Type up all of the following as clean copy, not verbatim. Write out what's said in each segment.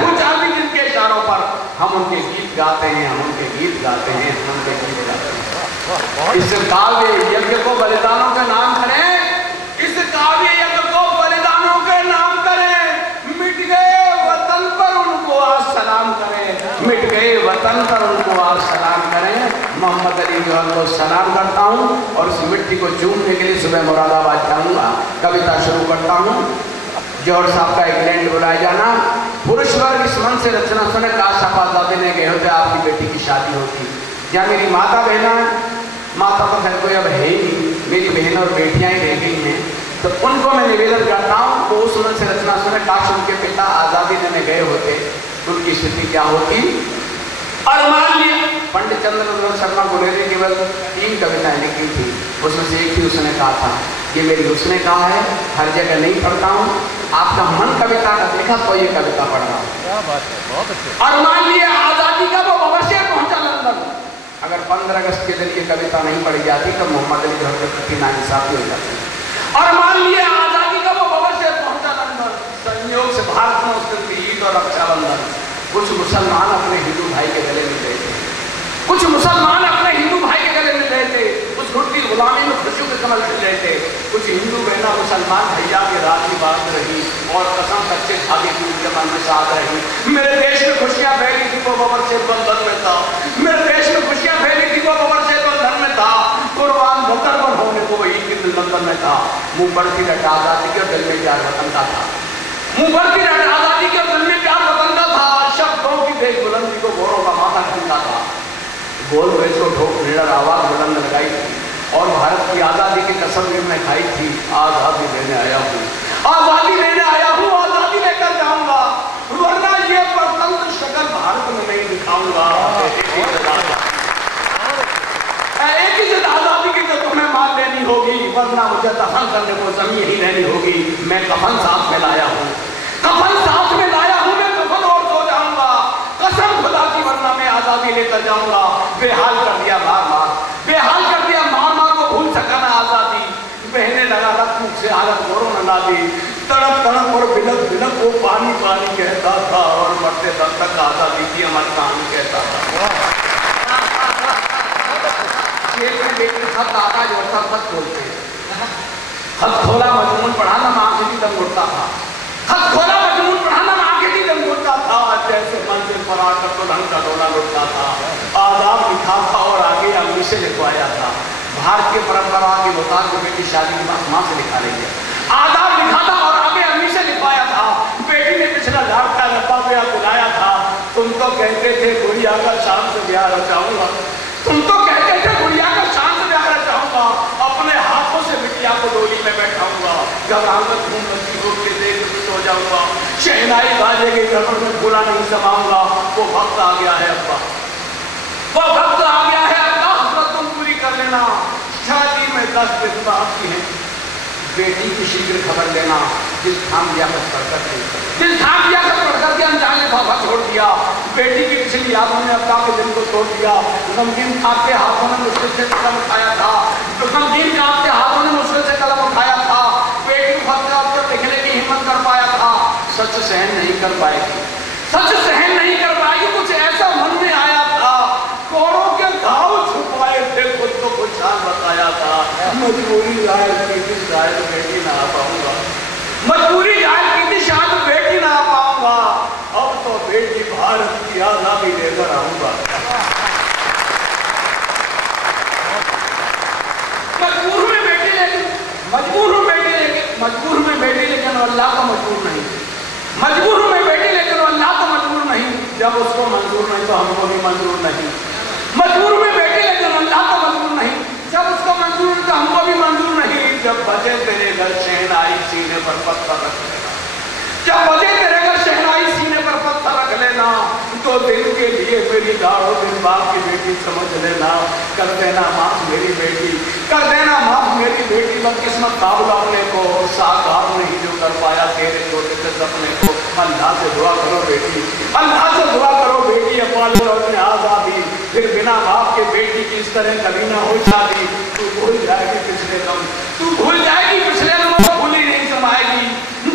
भूचाल जिनके इशारों पर हम उनके गीत गाते हैं, हम उनके गीत गाते हैं, हम उनके गीत गाते हैं। इस काव्य यज्ञ को बलिदानों के नाम करें, इस काव्य यज्ञ को बलिदानों के नाम करें। मिट गए वतन पर उनको आज सलाम करें, मिट गए वतन पर उनको आज सलाम करें। मोहम्मद अली जोहर को सलाम करता हूँ और इस मिट्टी को चूमने के लिए सुबह मुरादाबाद जाऊँगा। कविता शुरू करता हूँ। जौहर साहब का इंग्लैंड बुलाया जाना। पुरुष वर्ग इस मन से रचना सुने, काश आप आजादी ने गए होते आपकी बेटी की शादी होती। या मेरी माता बहना, माता तो खैर कोई अब है ही नहीं, मेरी बहन और बेटियां ही रह गई हैं, तो उनको मैं निवेदन करता हूँ वो उस मन से रचना सुने, काश उनके पिता आजादी देने गए होते, उनकी स्थिति क्या होती। और मान लिया पंडित चंद्रशेखर शर्मा गुलेरी केवल 3 कविताएं लिखी थी, उसमें से एक थी उसने कहा था, ये मेरी उसने कहा है, हर जगह नहीं पढ़ता हूँ, आपका मन कविता का देखा तो ये कविता पढ़ रहा हूँ। क्या बात है, बहुत अच्छा। और मान लिया आजादी का वो अवश्य पहुंचा लंदन, अगर 15 अगस्त के दिन ये कविता नहीं पढ़ी जाती तो मोहम्मद अली जोहर के प्रति नाइंसाफी हो जाती। और मान लिया आजादी का वो अवश्य पहुंचा लंदन, संयोग से भारत में उस दिन ईद और रक्षाबंधन। कुछ मुसलमान अपने हिंदू भाई के गले मिल रहे थे, कुछ मुसलमान अपने हिंदू भाई के गले मिल रहे थे, उस घुटती गुलामी में खुशियों के कमल खिल रहे थे। कुछ हिंदू बहना मुसलमान भैया की राखी बांध रही और कसम सच्चे धागे की उनके मन में साथ रही। मेरे देश में खुशियां फैली थी वो बबर से बंधन में था, मेरे देश में खुशियां फैली थी वो बबर से बंधन में था, कुर्बान मुकर्रम होने को वही दिन लंदन में था। मुंह बढ़ती रट आजादी के दिल में प्यार वतन का था, मुंह बढ़ती रट आजादी के दिल में प्यार वतन का था। शब्दों की देख बुलंदी को गोरों का माथा खींचा था, गोल वेश को ठोक निडर आवाज बुलंद लगाई थी और भारत की आजादी की कसम में खाई थी। आजादी लेने आया हूँ, आजादी लेने आया हूँ, आजादी लेकर जाऊंगा, वरना ये परतंत्र शक्ल भारत में नहीं दिखाऊंगा। एक ही जिद आजादी की तो तुम्हें मान लेनी होगी, वरना मुझे दफन करने को जमीन ही रहनी होगी। मैं कफन साथ में लाया हूँ, कफन साथ में लाया हूँ, मैं कफन और सो जाऊंगा, कसम खुदा की, वरना मैं आजादी लेकर जाऊंगा। बेहाल कर दिया मार मार, बेहाल कर दिया मार मार को भूल सका ना आजादी, बहने लगा रक्त मुख से हालत गोरों न नादी। तड़प तड़प और बिलक बिलक वो पानी पानी कहता था और मरते दम तक आजादी की हमारी कहानी कहता था। खत आता जो खत खोलते, खत खोला मजमून पढ़ाना माँ की दम घुटता था, खत खोला मजमून पढ़ाना माँ की दम घुटता था। जैसे मंजिल पर आकर तो ढंग का डोला लुटता था, आदाब लिखा था और आगे अंगली से लिखवाया था। भारतीय परंपरा के मुताबिक बेटी शादी की बात माँ से लिखा रही है, आदाब लिखा था और आगे अंगली से लिखवाया था। बेटी ने पिछला लाख का रब्बा ब्याह बुलाया था, तुम तो कहते थे गुड़िया का शाम से ब्याह रचाऊंगा, तुम तो कहते थे गुड़िया का शाम से ब्याह रचाऊंगा, अपने हाथों से बिटिया को डोली में बैठाऊंगा, घबराहट घूम रखी हो के देख सो जाऊंगा, शहनाई बाजेगी कमर में भूला नहीं समाऊंगा। वो वक्त आ गया है अब्बा, वो वक्त आ गया है अब्बा, हसरत तुम पूरी कर लेना, शादी में 10 दिन बाकी है, बेटी की शीघ्र खबर लेना। जिस थाम दिया कर पढ़कर के, जिस थाम दिया कर पढ़कर के अनजाने बाबा छोड़ दिया, बेटी की पिछली यादों ने अब्बा के दिल को तोड़ दिया। गमगीन कांपते हाथों ने मुश्किल से कलम उठाया था, गमगीन कांपते हाथों ने मुश्किल से कलम उठाया था, बेटी को खत लिखने की हिम्मत कर पाया था। सच सहन नहीं कर पाएगी, सच सहन नहीं कर पाएगी, कुछ ऐसा मन में आया था, कोरों के घाव छुपाए थे, खुद को कुछ हाल बताया था। मजबूरी जाहिर की थी, शायद बेटी ना आ पाऊंगा, मजबूरी जाहिर की थी, शायद बेटी ना आ पाऊंगा, अब तो बेटी भारत की आजादी लेकर आऊंगा। मजबूर में बेटी लेकिन, मजबूर में बेटी लेकिन, मजबूर में बेटी लेकिन अल्लाह का मजबूर नहीं, मजबूर में बेटी लेकिन अल्लाह का मजबूर नहीं। जब उसको मंजूर नहीं तो हमको भी मंजूर नहीं, मजबूर में बेटी लेकिन अल्लाह का मजबूर नहीं, जब उसको मंजूर तो हमको भी मंजूर नहीं। जब बजे तेरे घर शहनाई सीने पर पत्थर रख लेना, जब बजे तेरे घर शहनाई सीने पर पत्थर रख लेना, तो दिन के लिए मेरी लाड़ो दिन बाप की बेटी समझ लेना। कर देना माफ मेरी बेटी, कर देना माफ मेरी बेटी, बदकिस्मत काबुल अपने को, साकार नहीं जो कर पाया तेरे छोटे से सपने को। अल्लाह से दुआ करो बेटी, अल्लाह से दुआ करो बेटी, अपने आजादी, फिर बिना बाप के बेटी की इस तरह कभी ना हो शादी। तू भूल जाएगी पिछले दम, तू भूल जाएगी पिछले दम, भूली नहीं समाएगी।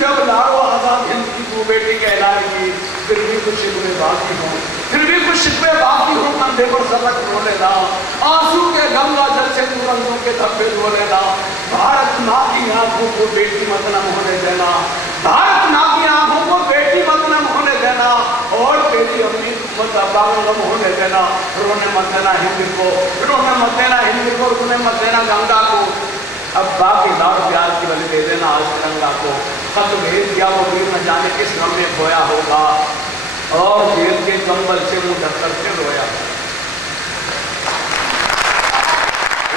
जब लाड़ो आजाद हिंद की तू बेटी कहलाएगी, फिर भी कुछ शिकवे बाकी हो, फिर भी कुछ शिकवे बाकी हो, कंधे पर सबक रो लेना, आंसू के गंगा जल से तू रंगों के धब्बे धो लेना। भारत माँ की आंखों को बेटी मत नम होने देना, भारत माँ की आंखों को बेटी मत नम होने देना, और तेरी अम्मी मत अबागम होने देना। रोने मत देना हिंद को, रोने मत देना हिंद को, रोने मत देना गंगा को। अब बाकी लाड़ प्यार की बलि दे देना आज तिरंगा को। खत भेज दिया वो वीर न जाने किस गम में खोया होगा, और जेल के कंबल से मुंह ढक करके रोया।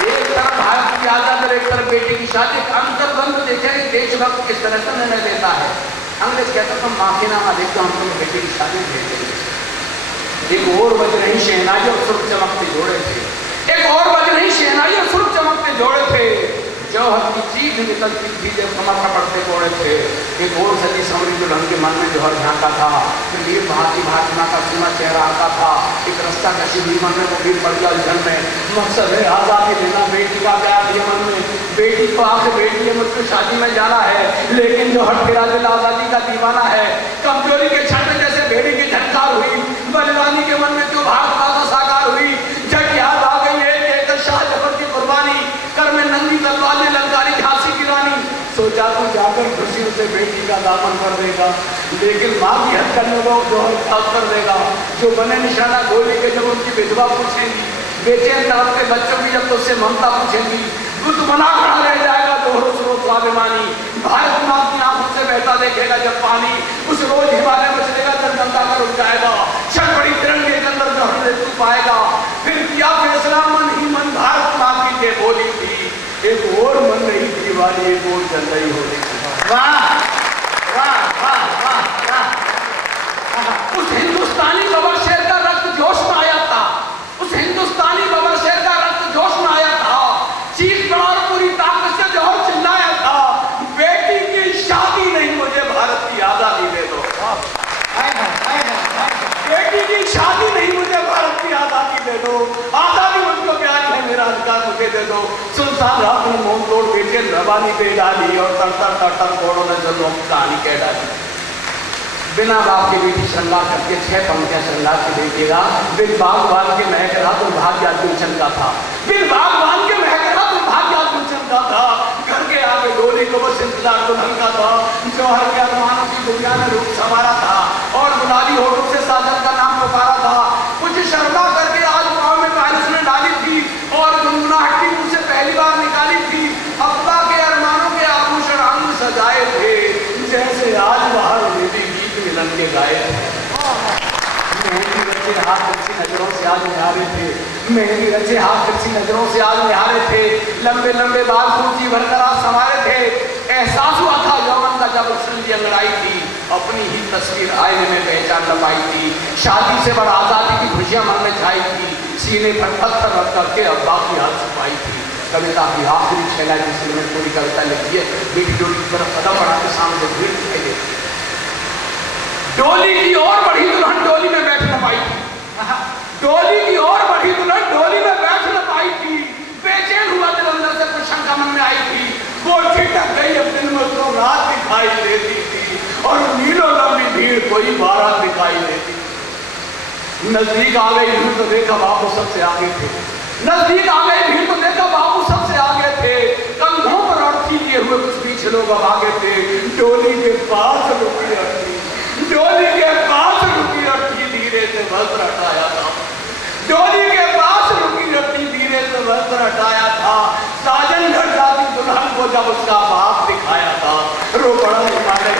एक तरफ भारत की आजादी, एक तरफ बेटी की शादी। अंतर्बंध देखे देशभक्त किस तरह से निर्णय लेता है। अंग्रेज कहता तुम माफीनामा देखते हम तुम बेटी की शादी भेज देंगे। एक और बज रही शहनाई और सुर्ख चमकते जोड़े थे, एक और बज रही शहनाई और सुर्ख चमकते जोड़े थे। जौहर की चीख निकलती थी जब कमर कपड़ते कोड़े थे। एक और सजी समरी दुल्हन के मन में जौहर झांका था, फिर वीर भारती भाषमा का सीमा चेहरा आता था। एक रास्ता कशी हुई मन में, वो वीर पड़ गया उलझन में। मकसद है आजादी देना, बेटी का प्यार दिया मन में। बेटी को आके बेटी है मुझको शादी में जाना है, लेकिन जौहर तेरा दिल आजादी का दीवाना है। कमजोरी के क्षण में जैसे बेटी की झनकार हुई, बलिदानी के मन में जो भारत माता साकार हुई। जब याद आ गई है शाह जफर की कुर्बानी, कर में नंगी तलवार ने ललकारी झांसी की रानी। सोचा तो जाकर खुशियों से बेटी का दामन कर देगा, लेकिन माँ की हद करने को जौहर खास कर देगा। जो बने निशाना गोली के जब उनकी विधवा पूछेंगी, बेचैन तड़पते बच्चों की जब तुझसे ममता पूछेंगी, बुद्ध बना खड़ा रह जाएगा दोहरो स्रोत स्वाभिमानी। भारत माँ की आंखों से बहता देखेगा जब पानी, उस रोज हिमालय में चलेगा जब गंगा का रुक जाएगा। छटपड़ी तिरंगे के अंदर जौहर ने तू पाएगा। फिर किया फैसला मन ही मन, भारत माँ की के बोली थी। एक और मन रही थी वाली, एक और चल रही होती थी। वाह वाह वाह वाह वाह। उस हिंदुस्तानी बबर शेर का रक्त जोश में आया था, उस हिंदुस्तानी बबर शेर का रक्त जोश में आया था। चीख पड़ा और पूरी ताकत से जौहर चिल्लाया था, बेटी की शादी नहीं, मुझे भारत की आजादी दे दो। बेटी की शादी नहीं, मुझे भारत की आजादी दे दो। आजादी मुझको प्यारी है, मेरा अधिकार मुझे दे दो। सुल्तान रात ने मोम तोड़ बेटे रवानी दे डाली, और तर तर तर घोड़ों ने जल्दों की कहानी कह डाली। बिना बाप की बेटी श्रृंगार करके 6 पंक्तियां श्रृंगार के देखिएगा। बिन बागवान के महक रहा तो भाग्य गुलशन का था, बिन बागवान के महक रहा तो भाग्य गुलशन का था। घर के आगे डोली को बस इंतजार दुल्हन का था। जौहर के अरमानों की दुनिया ने रूप संवारा था, और गुलाबी होठों से साजन का नाम पुकारा था। कुछ शर्मा करके आज पाँव में पालिश ने डाली थी, और गुनगुनाहटी मुंह से पहली बार निकाली थी। अब्बा के अरमानों के आभूषण अंग सजाए थे, जैसे आज बाहर देवी गीत मिलन के गाए थे। मेहंदी रचे हाथ तिरछी नजरों से आज निहारे थे, मेहंदी रचे हाथ तिरछी नजरों से आज निहारे थे। लंबे लंबे बाल सूची भरकर आज संवारे थे। एहसास हुआ था यौवन का जब उसने अंगड़ाई थी, अपनी ही तस्वीर आईने में पहचान न पाई थी। शादी से बड़ा आजादी की खुशियां मन में छाई थी, सीने पर पत्थर रख करके अब्बा की हाथ छुपाई थी। कविता की आखिरी छेला जिसमें मैंने पूरी कविता लिखी है। बेटी डोली की तरफ कदम बढ़ा के सामने भीड़ दिखाई देती। डोली की ओर बढ़ी दुल्हन डोली में बैठ न पाई थी, डोली की ओर बढ़ी दुल्हन डोली में बैठ न पाई थी। बेचैन हुआ दिल अंदर से कुछ शंका मन में आई थी। वो ठिठक गई, अब दिन में तो रात दिखाई देती थी, और नीलों लंबी भीड़ कोई बारात दिखाई देती थी। नजदीक आ गई भीड़ तो देखा बाबू सबसे आगे थे, नजदीक आ गई भीड़ तो देखा बाबू सबसे आगे थे। कंधों पर अर्थी किए हुए कुछ पीछे लोग अब आगे थे। डोली के पास रुकी अर्थी, डोली के पास रुकी अर्थी धीरे से वस्त्र हटाया था, डोली के पास रुकी अर्थी धीरे से वस्त्र हटाया था। साजन घर जाती दुल्हन को जब उसका बाप दिखाया था। रो पड़ा हिमालय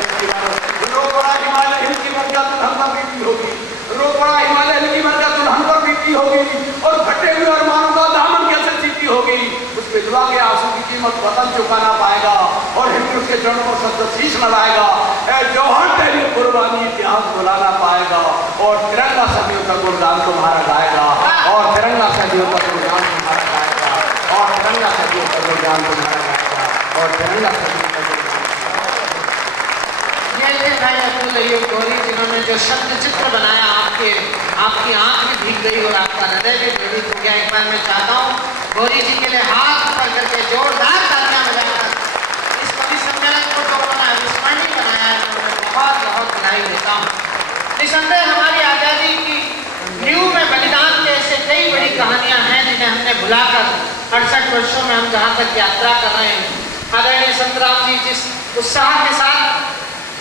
हिल की मर का दुल्हन पर बीती होगी, रो पड़ा हिमालय हिल की मर का दुल्हन पर बीती होगी, और फटे हुए अरमानों का दामन कैसे सीती होगी। उस विधवा के आंसू की कीमत वतन चुका ना पाएगा, और हिंदू के चरणों पर सत्य शीश न लाएगा। जौहर तेरी कुर्बानी इतिहास बुला ना पाएगा, और तिरंगा सदियों का गुणगान तुम्हारा गाएगा, और तिरंगा सदियों का गुणगान तुम्हारा गाएगा, और तिरंगा सदियों का गुणगान तुम्हारा गाएगा, और तिरंगा सदियों का गुणगान। ये भाई अब्दुल अयूब गौरी जिन्होंने जो शब्द चित्र बनाया, आपकी आंख भी भीग गई और आपका हृदय भी प्रेरित हो गया। एक बार मैं चाहता हूँ गौरी जी के लिए हाथ ऊपर करके जोरदार तालियां बजाकर इस कवि सम्मेलन को जो उन्होंने अविस्मरणीय बनाया है, उन्होंने बहुत बहुत बधाई देता हूँ। भुलाकर 68 वर्षों में हम जहाँ तक यात्रा कर रहे हैं, आदरणीय संतराम जी जिस उत्साह के साथ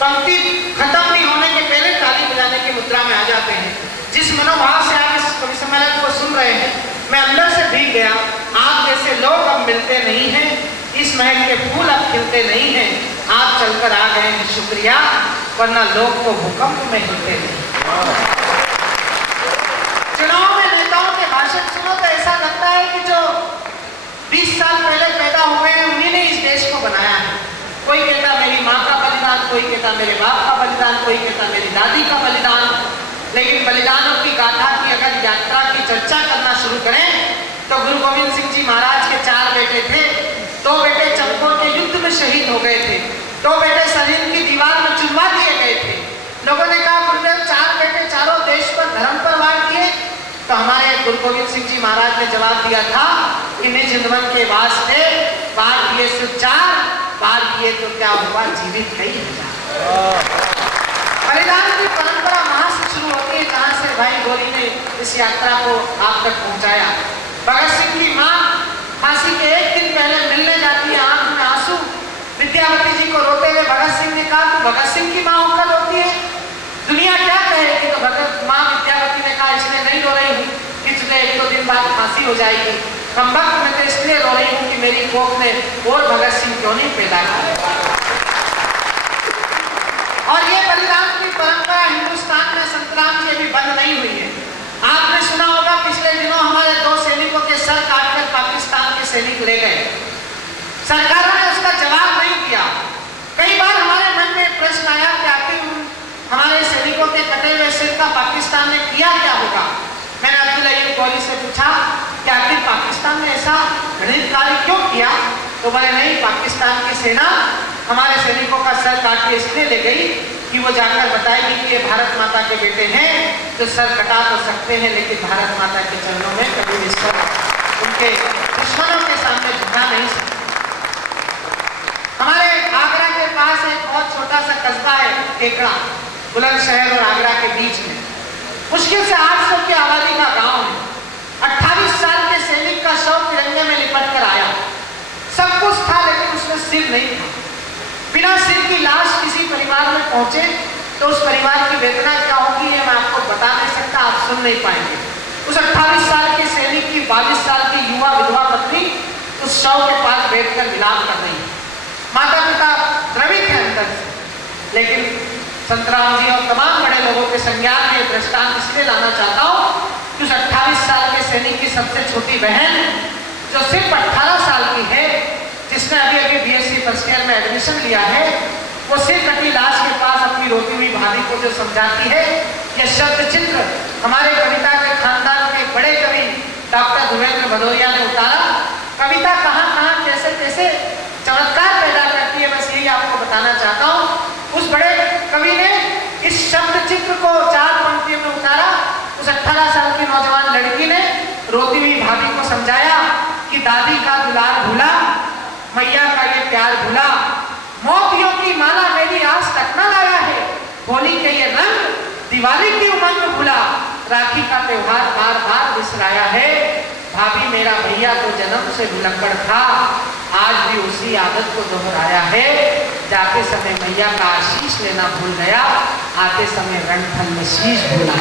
पंक्ति खत्म नहीं होने के पहले ताली बजाने की मुद्रा में आ जाते हैं, जिस मनोभाव से आप इस कवि सम्मेलन को सुन रहे हैं, मैं अंदर से भीग गया। आप जैसे लोग अब मिलते नहीं हैं, इस महल के फूल अब खिलते नहीं हैं, आप चलकर आ गए हैं, शुक्रिया, वरना लोग को भूकंप में हिलते नहीं। चुनाव में नेताओं के भाषण सुनो तो ऐसा लगता है कि जो 20 साल पहले पैदा हुए हैं उन्हीं ने इस देश को बनाया है। कोई कहता मेरी माँ का बलिदान, कोई कहता मेरे बाप का बलिदान, कोई कहता मेरी दादी का बलिदान। लेकिन बलिदानों की गाथा की अगर यात्रा की चर्चा करना शुरू करें तो गुरु गोविंद सिंह जी महाराज के 4 बेटे थे। 2 बेटे चमकौर के युद्ध में शहीद हो गए थे, 2 बेटे सरहिंद की दीवार में चुनवा दिए गए थे। लोगों ने कहा गुरुदेव 4 बेटे चारों देश पर धर्म पर वार किए, तो हमारे गुरु गोविंद सिंह जी महाराज ने जवाब दिया था कि निज हिंदवन के वास्ते वार किए सिर्फ 4, वार किए तो क्या हुआ, जीवित है ही हजार। बलिदान की परंपरा वहां से शुरू होती है जहां से भाई गौरी ने इस यात्रा को आप तक पहुंचाया। भगत सिंह की मां फांसी के 1 दिन पहले मिलने जाती है, आंख में आंसू। विद्यावती जी को रोते हुए भगत सिंह ने कहा तू भगत सिंह की मां होकर रोती है, दुनिया क्या कहेगी। तो भगत मां विद्यावती ने कहा इसलिए नहीं रो रही हूँ, पिछले 1-2 दिन बाद फांसी हो जाएगी। हम वक्त में तो इसलिए रो रही हूँ कि मेरी कोख ने और भगत सिंह क्यों नहीं पैदा किया। और ये बलिदान की परंपरा हिंदुस्तान में संतराम जी अभी बंद नहीं हुई है। आपने सुना होगा पिछले दिनों हमारे 2 सैनिकों के सर काटकर पाकिस्तान के सैनिक ले गए, सरकारों ने उसका जवाब नहीं दिया। कई बार हमारे मन में प्रश्न आया कि आखिर हमारे सैनिकों के कटे हुए सिर का पाकिस्तान ने किया क्या होगा। मैंने अब्दुल अयूब गौरी से पूछा कि आखिर पाकिस्तान ने ऐसा घृणित कार्य क्यों किया, तो बोले नहीं, पाकिस्तान की सेना हमारे सैनिकों का सर काट के इसलिए ले गई कि वो जाकर बताएगी कि ये भारत माता के बेटे हैं, जो सर कटा तो सकते हैं लेकिन भारत माता के चरणों में कभी भी सर उनके दुश्मनों के सामने झुका नहीं सकते। हमारे आगरा के पास एक बहुत छोटा सा कस्बा है केकड़ा, बुलंदशहर और आगरा के बीच में, मुश्किल से 800 की आबादी का गांव है। 28 साल के सैनिक का शव तिरंगे में लिपट कर आया, सब कुछ था लेकिन उसमें सिर नहीं था। बिना सिर की लाश किसी परिवार में पहुंचे तो उस परिवार की वेदना क्या होगी ये मैं आपको बता नहीं सकता, आप सुन नहीं पाएंगे। उस 28 साल के सैनिक की 22 साल की युवा विधवा पत्नी उस शव के पास बैठकर विलाप कर रही है। माता पिता द्रवित है अंदर से, लेकिन संतराम जी और तमाम बड़े लोगों के संज्ञान में दृष्टांत इसलिए लाना चाहता हूँ कि उस 28 साल के सैनिक की सबसे छोटी बहन जो सिर्फ 18 साल की है, जिसने अभी अभी BSc फर्स्ट ईयर में एडमिशन लिया है, वो सिर कटी लाश के पास अपनी रोती हुई भाभी को जो समझाती है, यह शब्द चित्र हमारे कविता के खानदान के बड़े कवि डॉक्टर धुरेंद्र भदौरिया ने उतारा। कविता कहाँ कहाँ कैसे कैसे चमत्कार पैदा करती है, बस यही आपको बताना चाहता हूँ। उस बड़े कवि ने इस शब्द चित्र को 4 पंक्तियों में उतारा। उस 18 साल की नौजवान लड़की ने रोती हुई भाभी को समझाया कि दादी का दुलार भूला, मैया का ये प्यार भूला, मोतियों की माला मेरी आस तक न लाया है, होली के ये रंग दिवाली की उमंग भूला, राखी का त्योहार बार बार बिसराया है, भाभी मेरा भैया तो जन्म से भुलक्कड़ था, आज भी उसी आदत को दोहराया है, जाते समय मैया का आशीष लेना भूल गया, आते समय रणथल में शीश भूला।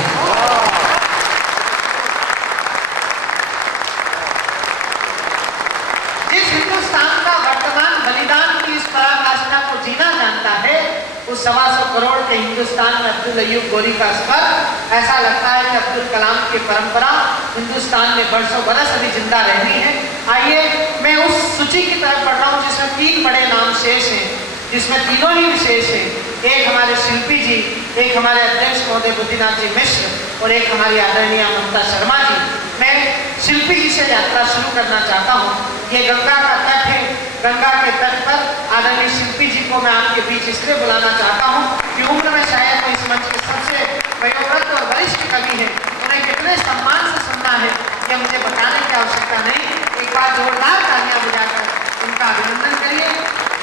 हिंदुस्तान का वर्तमान बलिदान की इस पराकाष्ठा को जीना जानता है, उस 125 करोड़ के हिंदुस्तान में अब्दुल अयूब गौरी का स्वर ऐसा लगता है कि अब्दुल कलाम की परंपरा हिंदुस्तान में बरसों बरस अभी जिंदा रहनी है। आइए मैं उस सूची की तरफ बढ़ रहा हूँ जिसमें 3 बड़े नाम शेष हैं, जिसमें तीनों ही विशेष हैं। एक हमारे शिल्पी जी, एक हमारे अध्यक्ष महोदय बुद्धिनाथ जी मिश्र और एक हमारी आदरणीय ममता शर्मा जी। मैं शिल्पी जी से यात्रा शुरू करना चाहता हूँ। ये गंगा का तट है, गंगा के तट पर आदरणीय शिल्पी जी को मैं आपके बीच इसलिए बुलाना चाहता हूँ कि उम्र में शायद वो इस मंच के सबसे वयोवृद्ध और वरिष्ठ कवि हैं। उन्हें कितने सम्मान से सुनना है यह मुझे बताने की आवश्यकता नहीं, एक बार जोरदार तालियां बजाकर उनका अभिनंदन करिए।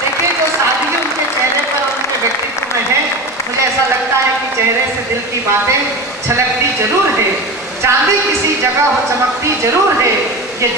देखिए जो सादगी उनके चेहरे पर और उनके व्यक्तित्व में है, मुझे ऐसा लगता है कि चेहरे से दिल की बातें छलकती जरूर है, चांदी किसी जगह हो चमकती जरूर है, ये